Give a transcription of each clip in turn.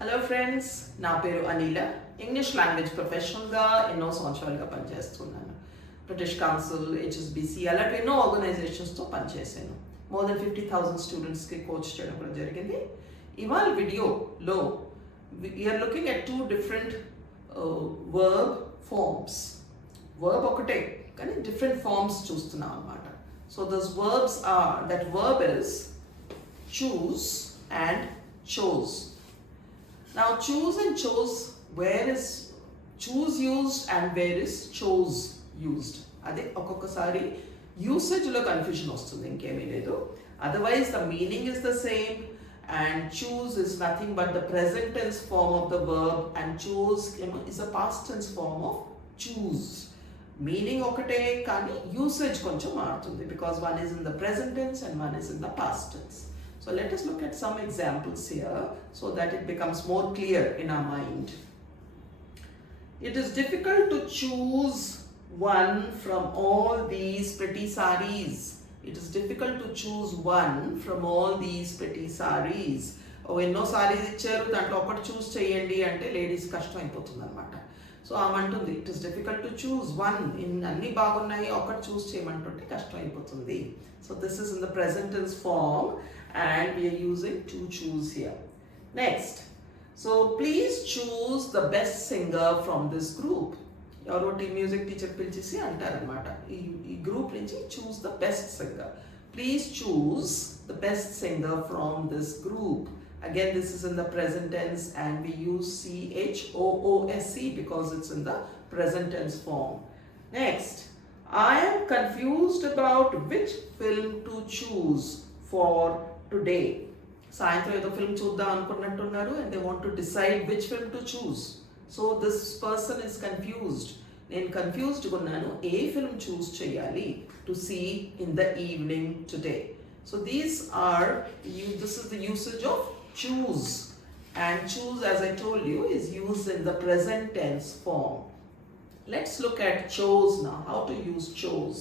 Hello friends, నా పేరు అనిల ఇంగ్లీష్ లాంగ్వేజ్ ప్రొఫెషనల్గా ఎన్నో సంవత్సరాలుగా పనిచేస్తున్నాను. బ్రిటిష్ కౌన్సిల్, హెచ్ఎస్బిసి అలాంటి ఎన్నో ఆర్గనైజేషన్స్తో పనిచేశాను. మోర్ దెన్ 50,000 స్టూడెంట్స్కి కోచ్ చేయడం కూడా జరిగింది. ఇవాళ వీడియోలో we are looking at two different verb forms. Verb ఒకటే కానీ డిఫరెంట్ ఫార్మ్స్ చూస్తున్నాం అన్నమాట. So those verbs are, that verb is choose and chose. Now choose and chose, where is choose used and where is chose used? అదే ఒక్కొక్కసారి యూసేజ్లో కన్ఫ్యూజన్ వస్తుంది, ఇంకేమీ లేదు. Otherwise the meaning is the same and choose is nothing but the present tense form of the verb and chose is a past tense form of choose. Meaning ఒకటే కానీ యూసేజ్ కొంచెం మారుతుంది because one is in the present tense and one is in the past tense. So let us look at some examples here so that it becomes more clear in our mind. It is difficult to choose one from all these pretty sarees. It is difficult to choose one from all these pretty sarees. ఎన్నో సారీస్ ఇచ్చారు, దాంట్లో ఒకటి చూస్ చేయండి అంటే లేడీస్ కష్టం అయిపోతుంది అనమాట. So ఆమంటుంది it is difficult to choose one, అన్నీ బాగున్నాయి ఒకటి చూస్ చేయమంటుంటే కష్టం అయిపోతుంది. So this is in the present tense form and we are using to choose here. Next, so please choose the best singer from this group. Your music teacher pilchisi antaranamata ee group nunchi choose the best singer. Please choose the best singer from this group. Again, this is in the present tense and we use CHOOSC because it's in the present tense form. Next, I am confused about which film to choose for today. సాయంత్రం ఏదో ఫిల్మ్ చూద్దాం అనుకున్నట్టున్నారు and they want to decide which film to choose. So this person is confused. నేను కన్ఫ్యూజ్డ్గా ఉన్నాను, a film చూస్ చేయాలి to see in the evening today. So these are, this is the usage of choose, and choose, as I told you, is used in the present tense form. Let's look at chose now. How to use chose.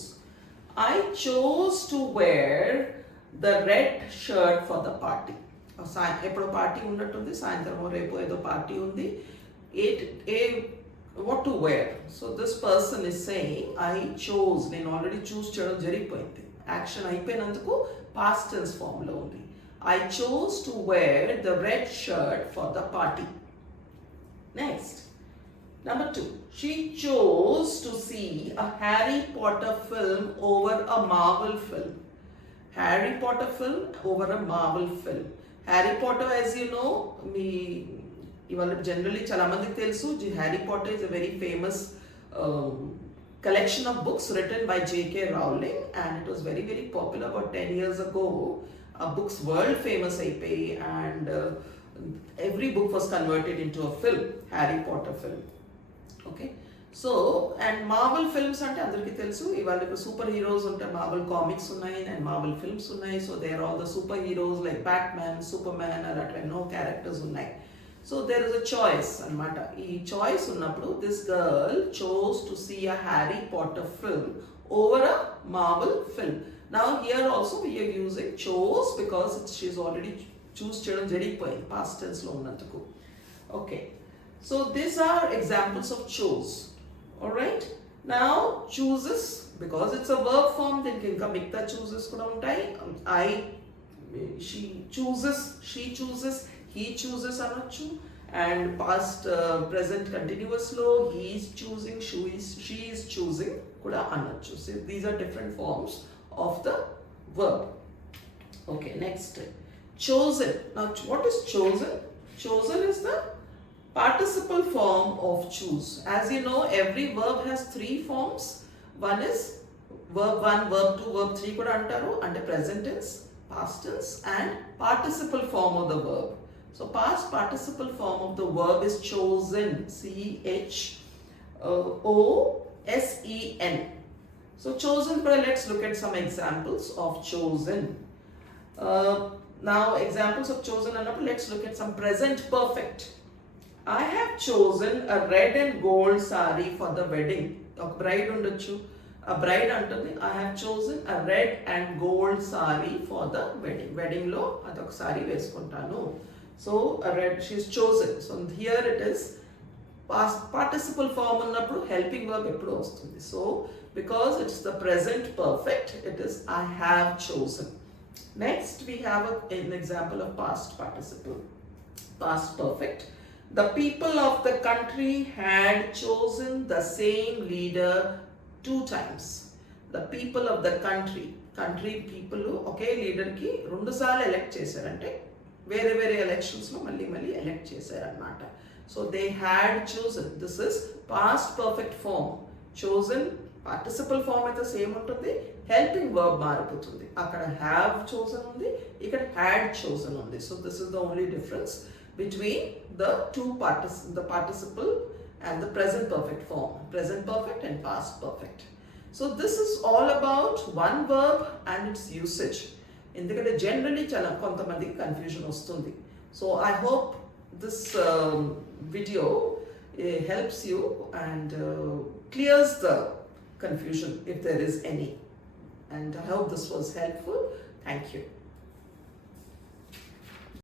I chose to wear the red shirt for the party. ఎప్పుడు పార్టీ ఉన్నట్టుంది, సాయంత్రం రేపు ఏదో పార్టీ ఉంది, what to wear. So this person is saying I chose, నేను ఆల్రెడీ చూస్ చేయడం జరిగిపోయింది, యాక్షన్ అయిపోయినందుకు పాస్ట్ టెన్స్ ఫామ్లో ఉంది. I chose to wear the red shirt for the party. Next, number 2, she chose to see a Harry Potter film over a Marvel film. Harry Potter film over a Marvel film. Harry Potter, as you know, ఇవాళ జనరలీ చాలా మందికి తెలుసు, Harry Potter is a very famous collection of books written by J.K. Rowling and it was very very popular about 10 years ago. Books world famous అయిపోయి and every book was converted into a film, Harry Potter film. Okay. So and Marvel films అంటే అందరికీ తెలుసు, ఇవాళ ఇప్పుడు superheroes ఉంటాయి, Marvel comics ఉన్నాయి and Marvel films ఉన్నాయి. So they are all the superheroes like Batman, Superman అట్లా ఎన్నో క్యారెక్టర్స్ ఉన్నాయి. So there is a choice అనమాట. ఈ చాయిస్ ఉన్నప్పుడు this girl chose to see a Harry Potter film over a Marvel film. Now here also we are using chose because she's already choose చేయడం జరిగిపోయింది past tense లో ఉన్నందుకు. Okay, so these are examples of chose. Alright, now chooses, because it's a verb form, then ఇంకా మిగతా chooses కూడా ఉంటాయి. She chooses, he chooses అనొచ్చు, and past present continuous లో he is choosing, she is choosing కూడా అనొచ్చు. So these are different forms of the verb. Okay, next, chosen. Now what is chosen? Chosen is the participle form of choose. As you know, every verb has 3 forms. One is verb 1, verb 2, verb 3 kuda antaru, under present tense, past tense and participle form of the verb. So past participle form of the verb is chosen, CHOOSEN. So chosen, but let's look at some examples of chosen. Now examples of chosen, let's look at some present perfect. I have chosen a red and gold saree for the wedding. ఒక బ్రైడ్ ఉండొచ్చు, a bride అంటుంది I have chosen a red and gold saree for the wedding. వెడ్డింగ్లో అదొక సారీ వేసుకుంటాను. So she's chosen. So here it is past participle form ఉన్నప్పుడు helping verb ఎప్పుడు వస్తుంది. So because it's the present perfect, it is I have chosen. Next we have an example of past participle, past perfect. The people of the country had chosen the same leader 2 times. The people of the country people ఒకే లీడర్ కి 2 సార్లు ఎలెక్ట్ చేశారంటే వేరే వేరే ఎలక్షన్స్ లో మళ్ళీ elect చేశారన్నమాట. So they had chosen. This is past perfect form. chosen participle form అయితే same ఉంటుంది, హెల్పింగ్ వర్బ్ మారిపోతుంది. అక్కడ హ్యావ్ chosen ఉంది, ఇక్కడ హ్యాడ్ chosen ఉంది. So this is the only difference between the two the participle and the present perfect form, present perfect and past perfect. So this is all about one verb and its usage. ఎందుకంటే జనరల్లీ చాలా కొంతమందికి కన్ఫ్యూజన్ వస్తుంది. So I hope this video helps you and clears the confusion if there is any. And I hope this was helpful. Thank you.